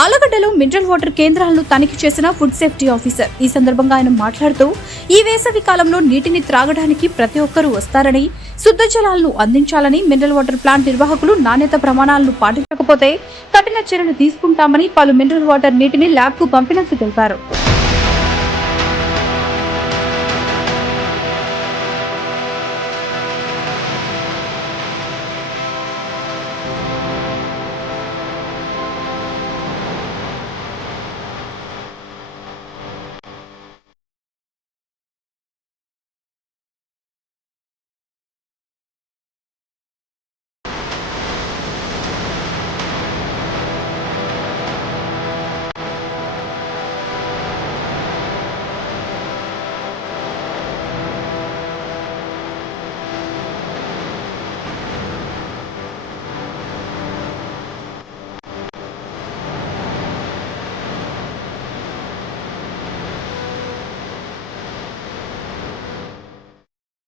ఆలగడ్డలో mineral water కేంద్రాలను తనిఖీ చేసిన ఫుడ్ సేఫ్టీ ఆఫీసర్. ఈ సందర్భంగా ఆయన మాట్లాడుతూ, ఈ వేసవి కాలంలో నీటిని త్రాగడానికి ప్రతి ఒక్కరూ వస్తారని, శుద్ధ జలాలను అందించాలని, మినరల్ వాటర్ ప్లాంట్ నిర్వాహకులు నాణ్యత ప్రమాణాలను పాటించకపోతే కఠిన చర్యలు తీసుకుంటామని, పలు మినరల్ వాటర్ నీటిని ల్యాబ్కు పంపినట్లు తెలిపారు.